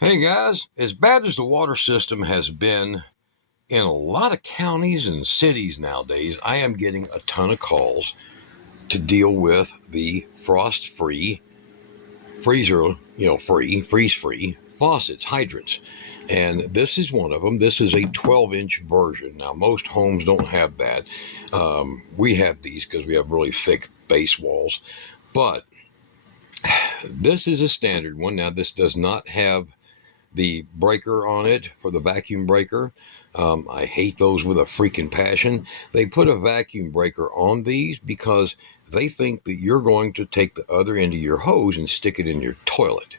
Hey guys, as bad as the water system has been in a lot of counties and cities nowadays, I am getting a ton of calls to deal with the frost free, freeze free faucets, hydrants. And this is one of them. This is a 12-inch version. Now, most homes don't have that. We have these because we have really thick base walls. But this is a standard one. Now, this does not have the breaker on it for the vacuum breaker. I hate those with a freaking passion. They put a vacuum breaker on these because they think that you're going to take the other end of your hose and stick it in your toilet.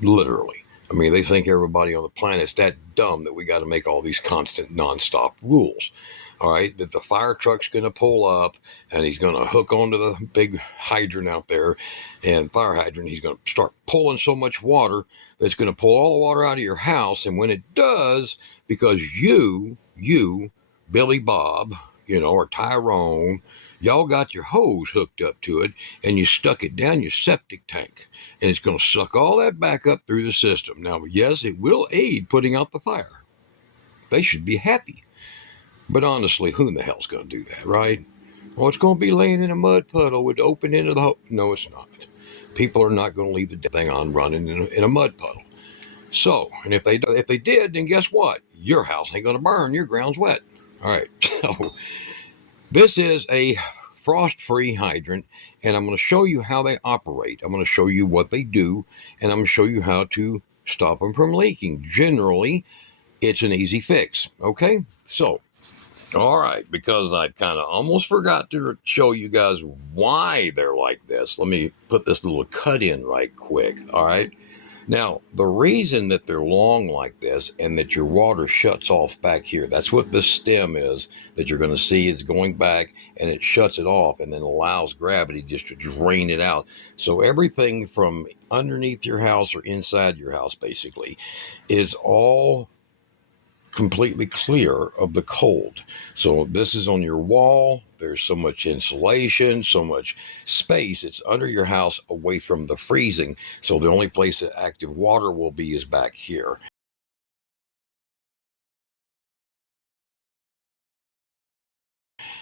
Literally. I mean, they think everybody on the planet's that dumb that we got to make all these constant nonstop rules. All right, that the fire truck's going to pull up and he's going to hook onto the big hydrant out there, and fire hydrant, he's going to start pulling so much water that's going to pull all the water out of your house. And when it does, because you, Billy Bob, or Tyrone, y'all got your hose hooked up to it and you stuck it down your septic tank, and it's going to suck all that back up through the system. Now, yes, it will aid putting out the fire. They should be happy. But honestly, who in the hell's going to do that, right? Well, it's going to be laying in a mud puddle with the open end of the hose. No, it's not. People are not going to leave the thing on running in a mud puddle. So, and if they did, then guess what? Your house ain't going to burn. Your ground's wet. All right. So, this is a frost-free hydrant, and I'm going to show you how they operate. I'm going to show you what they do, and I'm going to show you how to stop them from leaking. Generally, it's an easy fix. Okay? So, all right, because I kind of almost forgot to show you guys why they're like this. Let me put this little cut in right quick. All right. Now, the reason that they're long like this and that your water shuts off back here, that's what this stem is that you're going to see is going back, and it shuts it off and then allows gravity just to drain it out. So everything from underneath your house or inside your house basically is all completely clear of the cold. So this is on your wall. There's so much insulation, so much space. It's under your house away from the freezing. So the only place that active water will be is back here.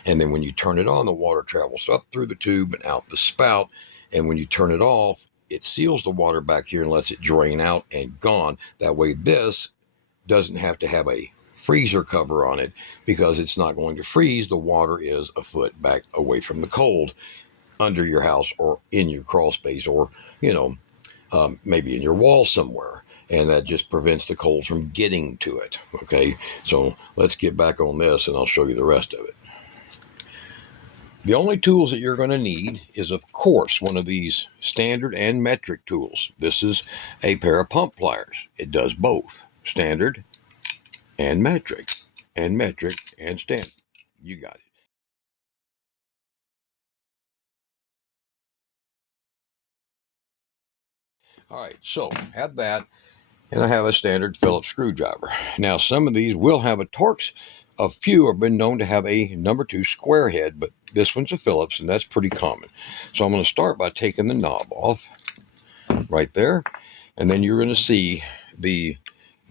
And then when you turn it on, the water travels up through the tube and out the spout. And when you turn it off, it seals the water back here and lets it drain out and gone. That way this doesn't have to have a freezer cover on it because it's not going to freeze. The water is a foot back away from the cold under your house or in your crawl space, or maybe in your wall somewhere, and that just prevents the cold from getting to it. Okay, so let's get back on this and I'll show you the rest of it. The only tools that you're going to need is, of course, one of these standard and metric tools. This is a pair of pump pliers. It does both standard and metric and standard. You got it. All right, so have that, and I have a standard Phillips screwdriver. Now, some of these will have a Torx. A few have been known to have a number 2 square head, but this one's a Phillips, and that's pretty common. So I'm going to start by taking the knob off right there, and then you're going to see the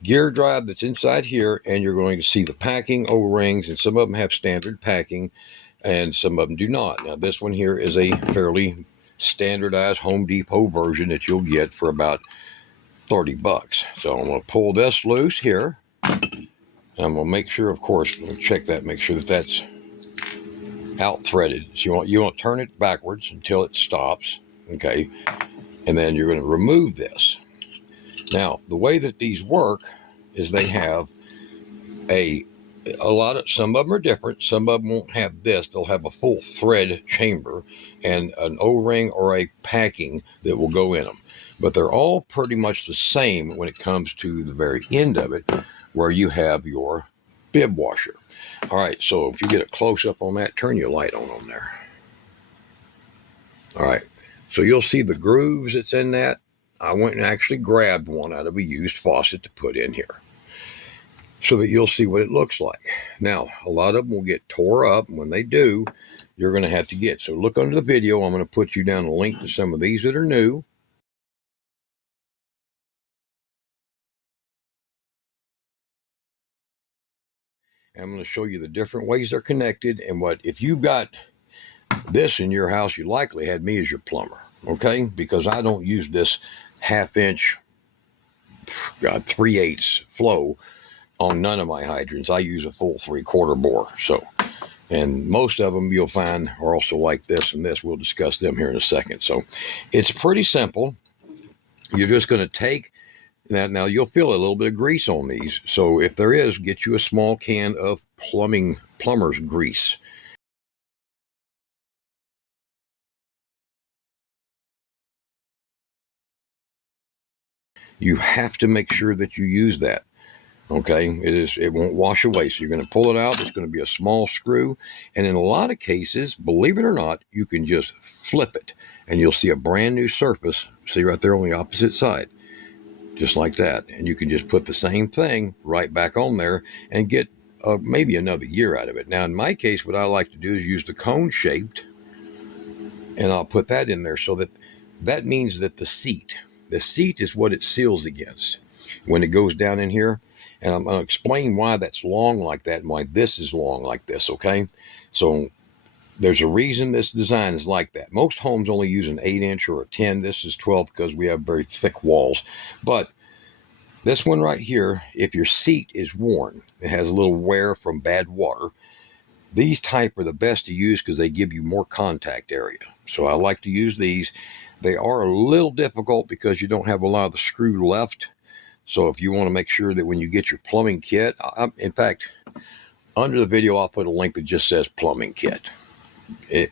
gear drive that's inside here, and you're going to see the packing O-rings, and some of them have standard packing and some of them do not. Now this one here is a fairly standardized Home Depot version that you'll get for about 30 bucks. So I'm going to pull this loose here. I'm going to make sure, of course, check that, make sure that that's out threaded. So you want to turn it backwards until it stops, okay? And then you're going to remove this. Now, the way that these work is they have some of them are different. Some of them won't have this. They'll have a full thread chamber and an O-ring or a packing that will go in them. But they're all pretty much the same when it comes to the very end of it, where you have your bib washer. All right, so if you get a close-up on that, turn your light on there. All right, so you'll see the grooves that's in that. I went and actually grabbed one out of a used faucet to put in here, so that you'll see what it looks like. Now, a lot of them will get tore up, and when they do, you're going to have to get. So look under the video. I'm going to put you down a link to some of these that are new. I'm going to show you the different ways they're connected, and what if you've got this in your house, you likely had me as your plumber, okay? Because I don't use this 1/2 inch, 3/8 flow on none of my hydrants. I use a full 3/4 bore. So, and most of them you'll find are also like this and this. We'll discuss them here in a second. So it's pretty simple. You're just going to take that. Now you'll feel a little bit of grease on these. So if there is, get you a small can of plumber's grease. You have to make sure that you use that. Okay, it won't wash away. So you're going to pull it out. It's going to be a small screw. And in a lot of cases, believe it or not, you can just flip it and you'll see a brand new surface. See right there on the opposite side, just like that. And you can just put the same thing right back on there and get maybe another year out of it. Now, in my case, what I like to do is use the cone shaped, and I'll put that in there so that means that the seat is what it seals against when it goes down in here. And I'm going to explain why that's long like that and why this is long like this, okay? So there's a reason this design is like that. Most homes only use an 8-inch or a 10. This is 12 because we have very thick walls. But this one right here, if your seat is worn, it has a little wear from bad water, these type are the best to use because they give you more contact area. So I like to use these. They are a little difficult because you don't have a lot of the screw left. So if you want to make sure that when you get your plumbing kit, in fact, under the video, I'll put a link that just says plumbing kit.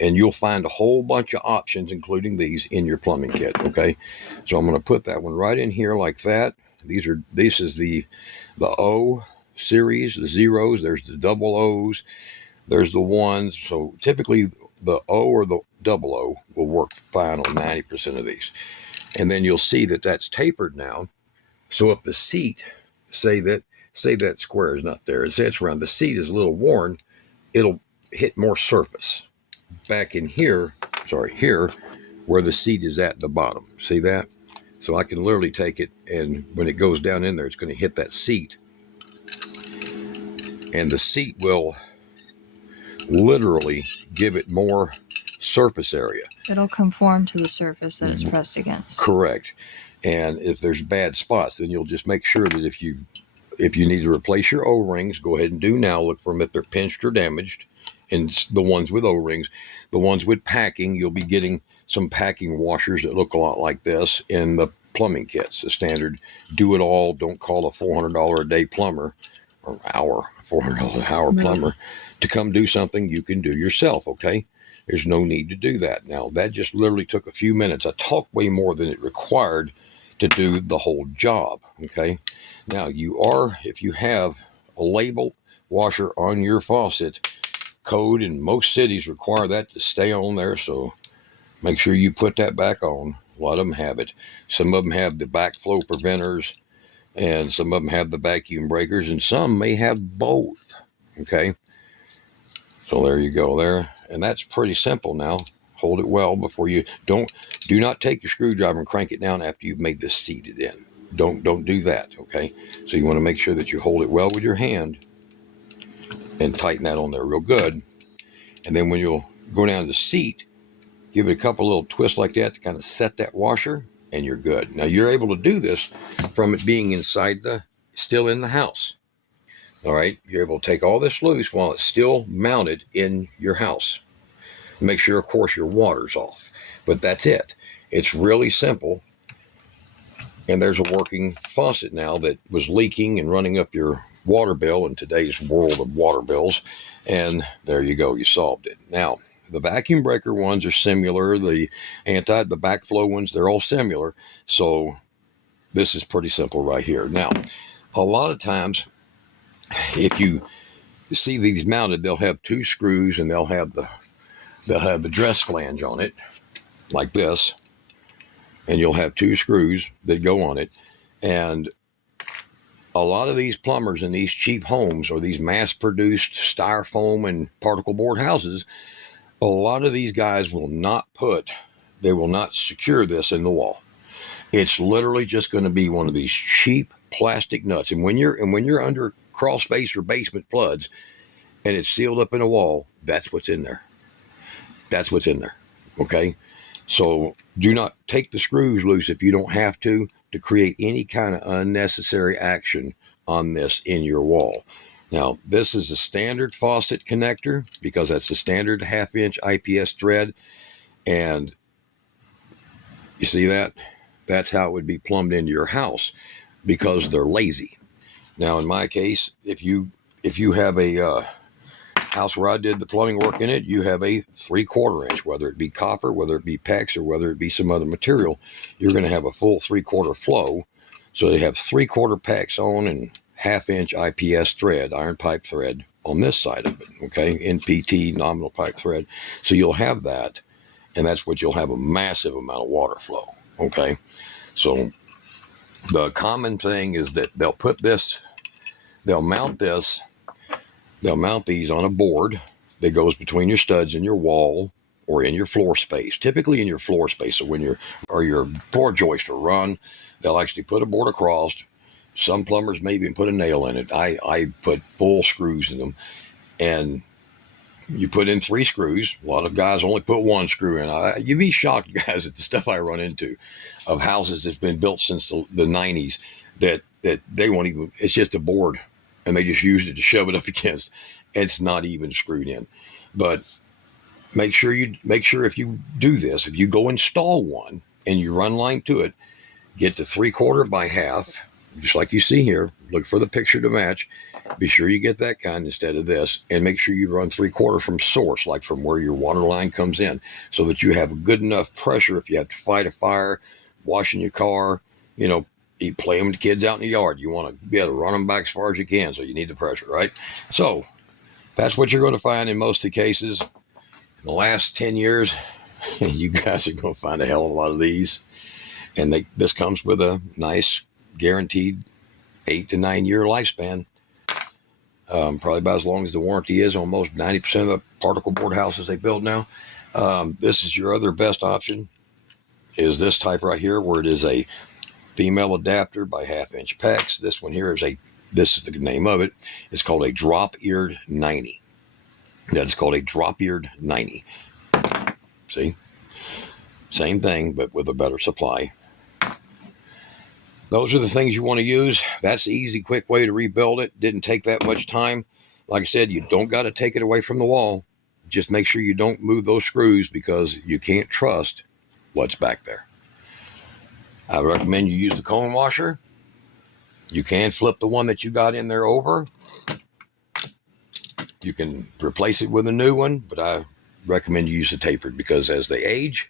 And you'll find a whole bunch of options, including these, in your plumbing kit, okay? So I'm going to put that one right in here like that. This is the O series, the zeros. There's the double O's. There's the ones. So typically the O or the double O will work fine on 90% of these. And then you'll see that that's tapered now. So if the seat, say that square is not there, it's round, the seat is a little worn, it'll hit more surface. Back in here, here, where the seat is at the bottom. See that? So I can literally take it, and when it goes down in there, it's going to hit that seat. And the seat will literally give it more surface area. It'll conform to the surface that it's pressed against. Correct. And if there's bad spots, then you'll just make sure that if you need to replace your O-rings, go ahead and do now. Look for them if they're pinched or damaged. And the ones with O-rings, the ones with packing, you'll be getting some packing washers that look a lot like this in the plumbing kits. The standard do-it-all, don't call a $400 a day plumber, or $400 an hour plumber, to come do something you can do yourself, okay? There's no need to do that. Now, that just literally took a few minutes. I talked way more than it required to do the whole job, okay? Now, if you have a label washer on your faucet, code in most cities require that to stay on there, so make sure you put that back on. A lot of them have it. Some of them have the backflow preventers, and some of them have the vacuum breakers, and some may have both, okay? So there you go there. And that's pretty simple now. Hold it well before you do not take your screwdriver and crank it down after you've made this seated in. Don't do that, okay? So you want to make sure that you hold it well with your hand and tighten that on there real good. And then when you'll go down to the seat, give it a couple little twists like that to kind of set that washer, and you're good. Now you're able to do this from it being still in the house. All right, you're able to take all this loose while it's still mounted in your house. Make sure, of course, your water's off. But that's it. It's really simple. And there's a working faucet now that was leaking and running up your water bill in today's world of water bills. And there you go. You solved it. Now, the vacuum breaker ones are similar. The backflow ones, they're all similar. So this is pretty simple right here. Now, a lot of times, if you see these mounted, they'll have 2 screws, and they'll have the dress flange on it like this, and you'll have 2 screws that go on it. And a lot of these plumbers in these cheap homes, or these mass-produced styrofoam and particle board houses, a lot of these guys will not secure this in the wall. It's literally just going to be one of these cheap plastic nuts. And when you're under crawl space or basement floods, and it's sealed up in a wall, that's what's in there. That's what's in there. Okay? So do not take the screws loose if you don't have to create any kind of unnecessary action on this in your wall. Now, this is a standard faucet connector because that's a standard 1/2-inch IPS thread. And you see that? That's how it would be plumbed into your house because they're lazy. Now, in my case, if you have a house where I did the plumbing work in it, you have a 3/4 inch, whether it be copper, whether it be PEX, or whether it be some other material, you're going to have a full 3/4 flow. So they have 3/4 PEX on and 1/2-inch IPS thread, iron pipe thread on this side of it. Okay, NPT, nominal pipe thread. So you'll have that, and that's what you'll have a massive amount of water flow. Okay, so the common thing is that they'll mount these on a board that goes between your studs in your wall or in your floor space, typically in your floor space. So when your floor joists are run, they'll actually put a board across. Some plumbers may even put a nail in it. I put full screws in them, and you put in 3 screws. A lot of guys only put 1 screw in. You'd be shocked, guys, at the stuff I run into of houses that's been built since the 90s that they won't even, it's just a board, and they just used it to shove it up against. It's not even screwed in. But make sure if you do this, if you go install one and you run line to it, get the 3/4 by 1/2, just like you see here. Look for the picture to match. Be sure you get that kind instead of this, and make sure you run 3/4 from source, like from where your water line comes in, so that you have good enough pressure if you have to fight a fire, washing your car, you play them with kids out in the yard. You want to be able to run them back as far as you can, so you need the pressure, right? So that's what you're going to find in most of the cases. In the last 10 years, you guys are going to find a hell of a lot of these. And this comes with a nice guaranteed 8 to 9 year lifespan. Probably about as long as the warranty is on most 90% of the particle board houses they build now. This is your other best option, is this type right here, where it is a female adapter by 1/2-inch PEX. This one here this is the name of it. It's called a drop-eared 90. That's called a drop-eared 90. See? Same thing, but with a better supply. Those are the things you want to use. That's the easy, quick way to rebuild it. Didn't take that much time. Like I said, you don't got to take it away from the wall. Just make sure you don't move those screws, because you can't trust what's back there. I recommend you use the cone washer. You can flip the one that you got in there over. You can replace it with a new one, but I recommend you use the tapered, because as they age,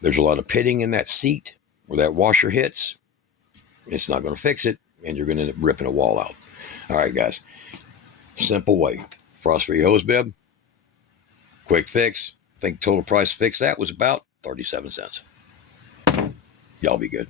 there's a lot of pitting in that seat where that washer hits. It's not going to fix it, and you're going to end up ripping a wall out. All right, guys. Simple way. Frost Free hose bib. Quick fix. I think total price to fix that was about 37 cents. Y'all be good.